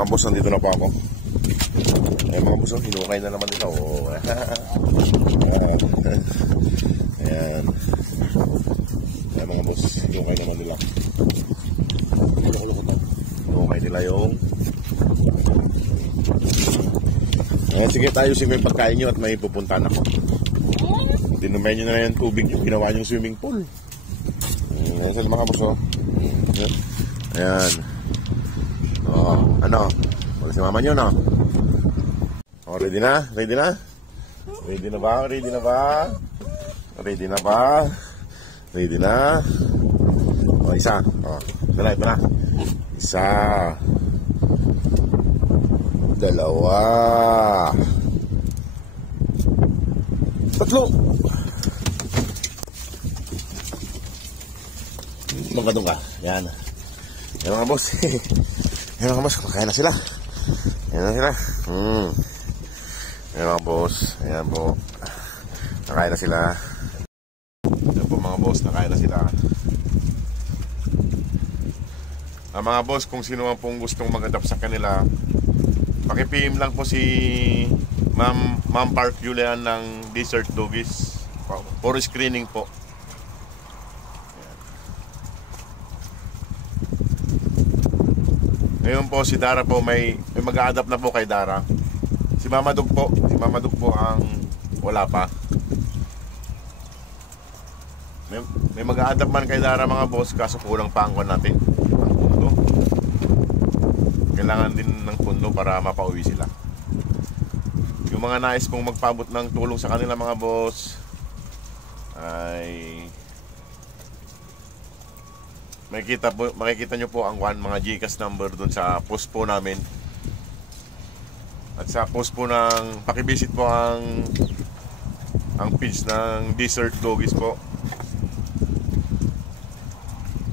mga boss, nandito na po ako. Ayan mga boss, hinukay na naman nila. Oh. Ayan. Ayan mga boss, hinukay naman nila. Hinukay nila yung... Ayan, sige tayo, sige yung pagkain nyo at may pupuntahan ako. Dinumay nyo na yung tubig nyo, ginawa nyo swimming pool. Ayan sila mga boss, oh. Ayan. Oh, ano? Wala si mama nyo, no? Oh, ready na? Ready na? Ready na ba? Ready na ba? Ready na ba? Ready na? Oh, isa. Oh, ito na. Isa. Dalawa. Tatlo. Magkatong ka. Yan. Yan mga boss. Yan mga boss. Kumakain na sila. Yan na sila. Yan mga boss. Ayan po. Nakain na sila. Yan po mga boss. Nakain na sila. Mga boss, kung sino man pong gustong mag-adapt sa kanila, paki-PM lang po si Ma'am Park Julian ng Desert Doggies for screening po. Ngayon po si Dara po may mag-a-adapt na po kay Dara. Si Mama Dog po ang wala pa. May mag-a-adapt man kay Dara mga boss, kaso kulang pa ang kuwan natin. Ang pundo. Kailangan din ng pundo para mapauwi sila. Yung mga nais pong magpabot ng tulong sa kanila mga boss ay makikita nyo po ang mga GCash number dun sa post po namin. At sa post po ng pakivisit po ang page ng Desert Doggies po.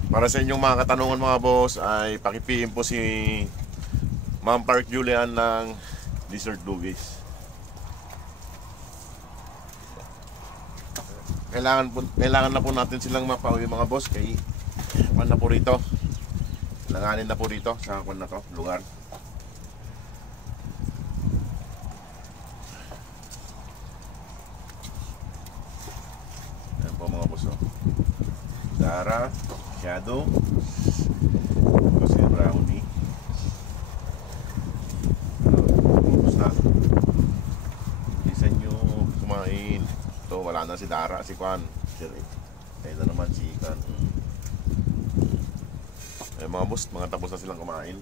Para sa inyong mga katanungan mga boss ay paki-PM po si Ma'am Park Julian ng Desert Doggies. Kailangan na po natin silang mapauwi mga boss kay na po rito. Langanin na po rito sa kwan na to, lugar. Ayan po mga boss. Dara, Shadow, si Brownie. Tapos na. Bilisan nyo kumain. Ito, wala na si Dara, si Kwan. Kaya na naman si Kwan. Mga boss, mga tapos na silang kumain.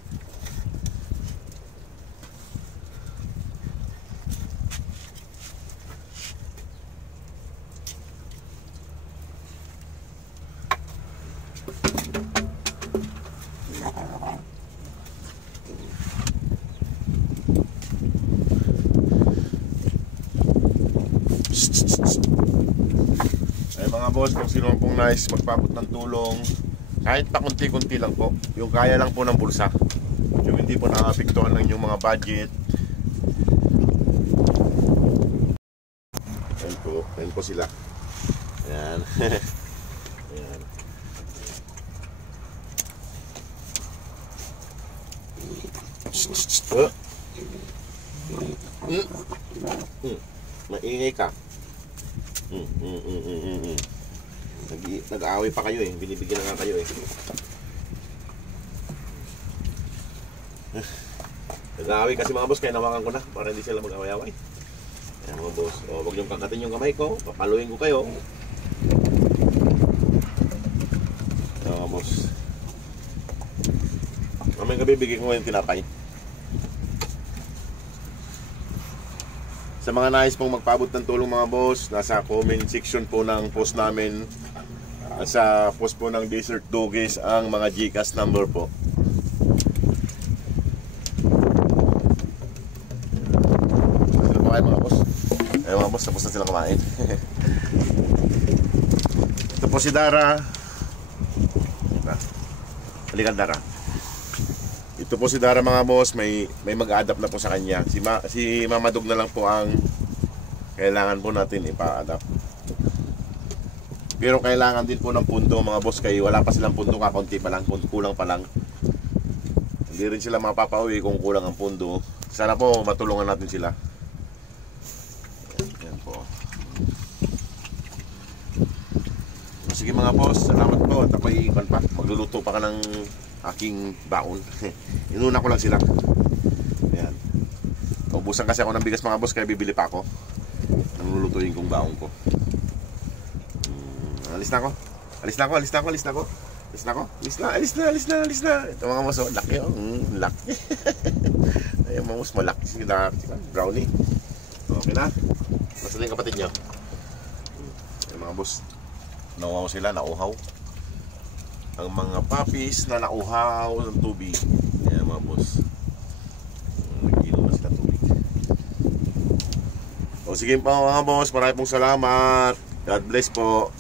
Ay mga boss, kung sino pong nice magpabot ng tulong, kahit pa kunti-kunti lang po, yung kaya lang po ng bulsa, yung hindi po nakapiktuhan lang yung mga budget. Ayan po sila. Ayan. Ayan. Maingay ka. Nag-aaway pa kayo eh. Binibigyan na nga kayo eh. Nag-aaway kasi mga boss, kaya nawakan ko na para hindi sila mag-away-away. Ayan mga boss. O, huwag yung kagatin yung kamay ko. Papaluin ko kayo. Ayan mga boss. Mamaya gabi bigay ko ngayon tinapay. Sa mga nais pong magpabot ng tulong mga boss, nasa comment section po ng post namin at sa post po ng Desert Doggies ang mga GCash number po. Sila po kayo mga boss. Ayun mga boss, tapos na silang kumain. Ito po si Dara. Halika Dara. Ito po si Dara mga boss, may mag-adapt na po sa kanya. Si Mama Dog na lang po ang kailangan po natin ipa-adapt. Pero kailangan din po ng pundo mga boss, kaya wala pa silang pundo, kakunti pa lang, kulang pa lang. Hindi rin sila mapapauwi kung kulang ang pundo. Sana po matulungan natin sila. Yan po. Sige mga boss, salamat po. At ako'y magluluto pa ka ng aking baon. Inuna ko lang sila. Ayan. Ubusan kasi ako ng bigas mga boss, kaya bibili pa ako. Nalulutuin kong baon ko. Alis na ako. Alis na ako. Alis na ako. Alis na ako. Alis na ako. Alis na. Alis na. Alis na. Alis na. Ito mga boss, oh, laki oh. Laki. Ayun mga boss, malaki. Brownie. Okay na. Nasa na yung kapatid nyo? Ayun mga boss. Nauhaw sila, nauhaw. Ang mga puppies na nauhaw ng tubig. Ayan mga boss. Nag-ilo na sila tubig. O sige pa mga boss, maraming pong salamat. God bless po.